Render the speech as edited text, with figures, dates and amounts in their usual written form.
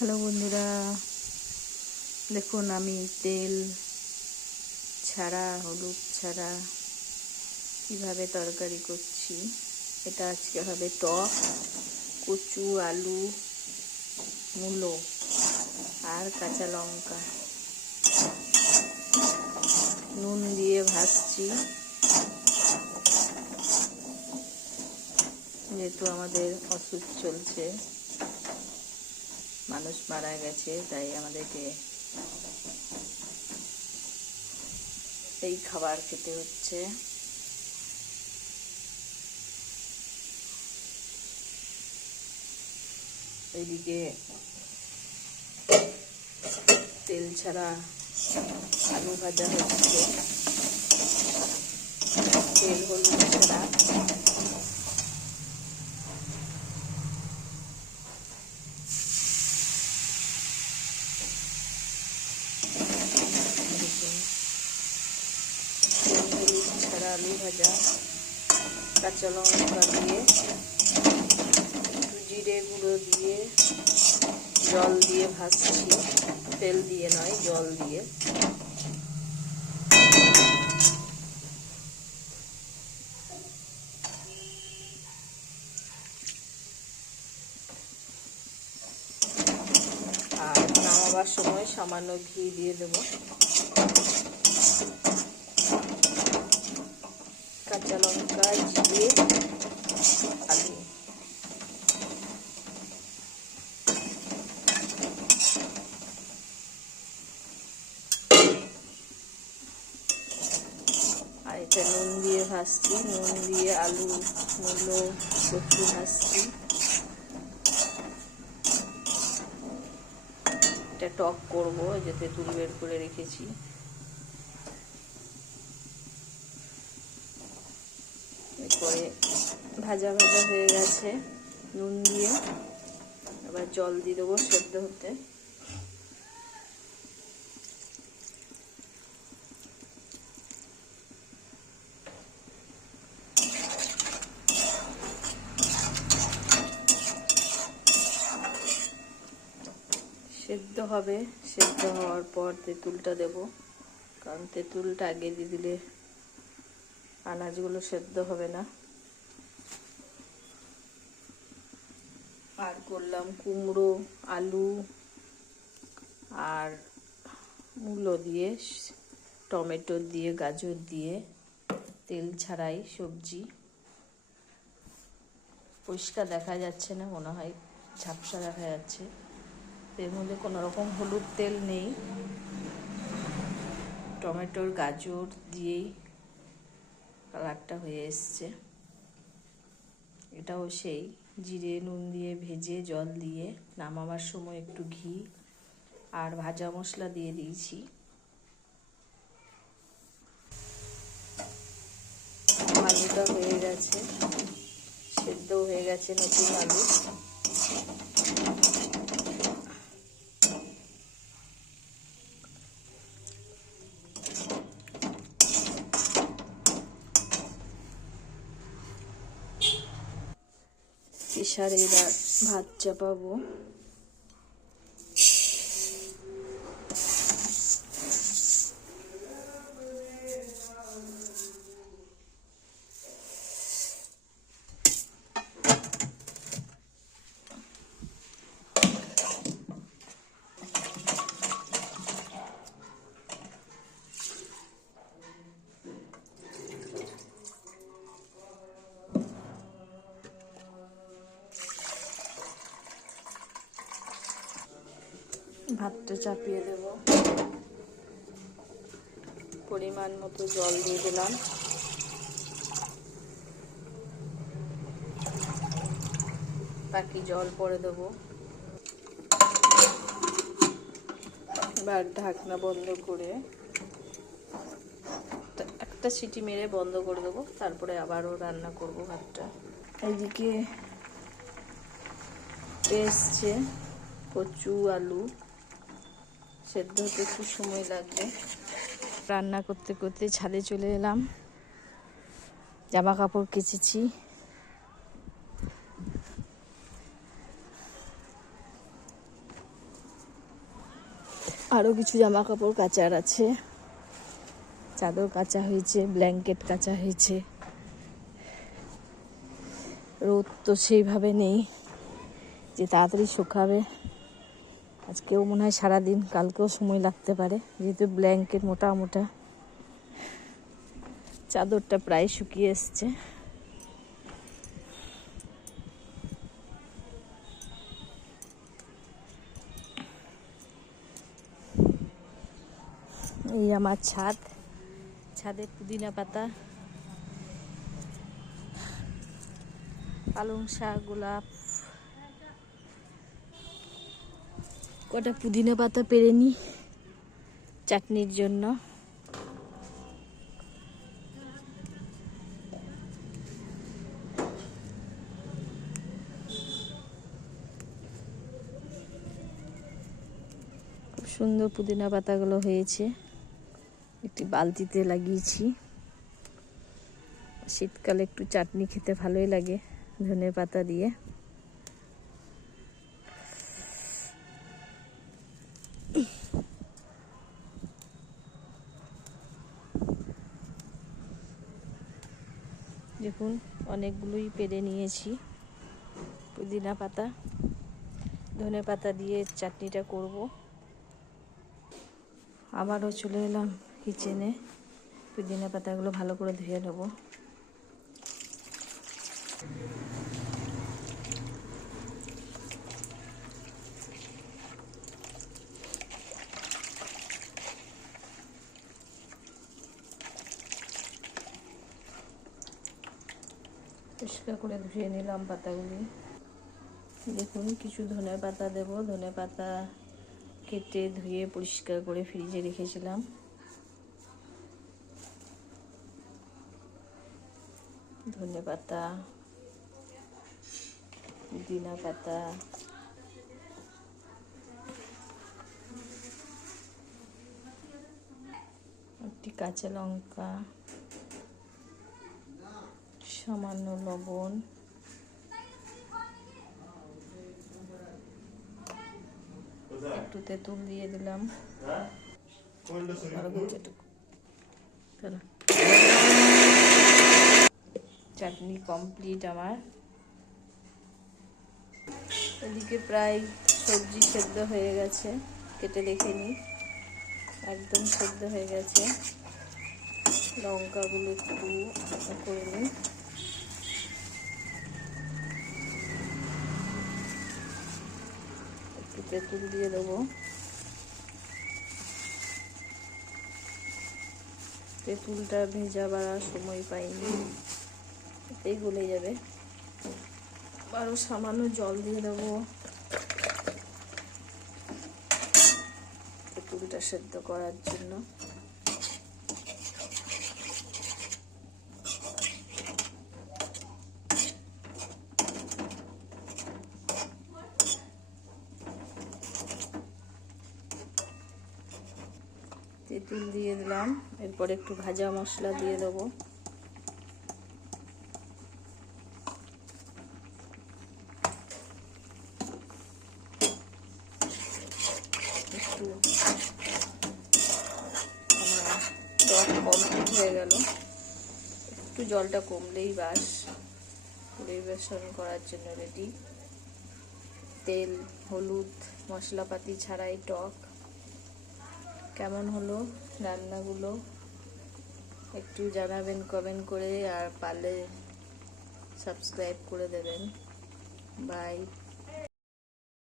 Hello বন্ধুরা, দেখুন আমি তেল ছাড়া, হলুদ ছাড়া কিভাবে তরকারি করছি। এটা আজকে হবে টক, কচু, আলু, মূলো আর কাঁচা লঙ্কা নুন দিয়ে ভাজছি। যেহেতু আমাদের ওষুধ চলছে, মানুষ মারা গেছে, তাই আমাদেরকে এই খাবার খেতে হচ্ছে। এইদিকে তেল ছাড়া আলু ভাজা হচ্ছে, তেল হলুদ ছাড়া। তেল হলুদ ছাড়া আলু ভাজা, কাঁচা লঙ্কা দিয়ে, জিরে গুঁড়ো দিয়ে, জল দিয়ে ভাজছি। তেল দিয়ে নয়, জল দিয়ে। আর নামাবার সময় সামান্য ঘি দিয়ে দেব। কাঁচা লঙ্কা, জিরে, আলু। আর এটা নুন দিয়ে ভাজছি, নুন দিয়ে আলু, মূলো, কচু ভাজছি। এটা টক করবো, যে তেঁতুল বের করে রেখেছি। এরপরে ভাজা ভাজা হয়ে গেছে নুন দিয়ে, এবার জল দিয়ে দেবো সেদ্ধ হতে। সেদ্ধ হবে, সেদ্ধ হওয়ার পর তেঁতুলটা দেব, কারণ তেঁতুলটা আগে দিয়ে দিলে আনাজগুলো সেদ্ধ হবে না। আর করলাম কুমড়ো, আলু আর মূলো দিয়ে, টমেটো দিয়ে, গাজর দিয়ে, তেল ছাড়াই সবজি। পরিষ্কার দেখা যাচ্ছে না, মনে হয় ঝাপসা দেখা যাচ্ছে। এর মধ্যে কোনো রকম হলুদ তেল নেই, টমেটোর গাজর দিয়েই কালারটা হয়ে এসছে। এটাও সেই জিরে নুন দিয়ে ভেজে জল দিয়ে, নামাবার সময় একটু ঘি আর ভাজা মশলা দিয়ে দিয়েছি। আলুটা হয়ে গেছে, সেদ্ধ হয়ে গেছে নতুন আলু। প্রেসারে এবার ভাত চাপাবো। ভাতটা চাপিয়ে দেব, পরিমাণ মতো জল দিয়ে দিলাম। বাকি জল পরে দেবো। এবার ঢাকনা বন্ধ করে একটা সিটি মেরে বন্ধ করে দেবো, তারপরে আবারও রান্না করব ভাতটা। এইদিকে এসছে কচু, আলু সেদ্ধ হতে একটু সময় লাগবে। রান্না করতে করতে ছাদে চলে এলাম, জামা কাপড় কেচেছি। আরও কিছু জামা কাপড় কাচার আছে, চাদর কাচা হয়েছে, ব্ল্যাঙ্কেট কাচা হয়েছে। রোদ তো সেইভাবে নেই যে তাড়াতাড়ি শুকাবে। আজকেও মনে হয় সারাদিন, কালকেও সময় লাগতে পারে, যেহেতু ব্ল্যাঙ্কেট মোটা মোটা। চাদরটা প্রায় শুকিয়ে এসছে। এই আমার ছাদ, ছাদে পুদিনা পাতা, পালং শাক, গোলাপ। কটা পুদিনা পাতা পেরে নি চাটনির জন্য। খুব সুন্দর পুদিনা পাতাগুলো হয়েছে। একটি বালতিতে লাগিয়েছি। শীতকালে একটু চাটনি খেতে ভালোই লাগে ধনে পাতা দিয়ে। দেখুন অনেকগুলোই পেরে নিয়েছি পুদিনা পাতা। ধনে পাতা দিয়ে চাটনিটা করব। আবারও চলে এলাম কিচেনে। পুদিনা পাতাগুলো ভালো করে ধুয়ে নেব। পরিষ্কার করে ধুয়ে নিলাম পাতাগুলি। দেখুন কিছু ধনে পাতা দেব। ধনে পাতা কেটে ধুয়ে পরিষ্কার করে ফ্রিজে রেখেছিলাম। ধনে পাতা, পুদিনা পাতা, একটি কাঁচা লঙ্কা, সামান্য লবণ, একটু তেঁতুল দিয়ে দিলাম। চাটনি কমপ্লিট আমার। এদিকে প্রায় সবজি সেদ্ধ হয়ে গেছে, কেটে রেখে নিই। একদম সেদ্ধ হয়ে গেছে। লঙ্কাগুলো একটু করে নিই। একটু তেঁতুল দিয়ে দেবো। তেঁতুলটা ভেজাবার সময় পাইনি, এতেই গলে যাবে। আরও সামান্য জল দিয়ে দেবো তেঁতুলটা সেদ্ধ করার জন্য। তেঁতুল দিয়ে দিলাম। এরপর একটু ভাজা মশলা দিয়ে দেবো। একটু টক কমপ্লিট হয়ে গেল। একটু জলটা কমলেই বাস পরিবেশন করার জন্য রেডি। তেল, হলুদ, মশলাপাতি ছাড়াই টক। কেমন হলো রান্নাগুলো একটু জানাবেন কমেন্ট করে, আর পারলে সাবস্ক্রাইব করে দেবেন। বাই।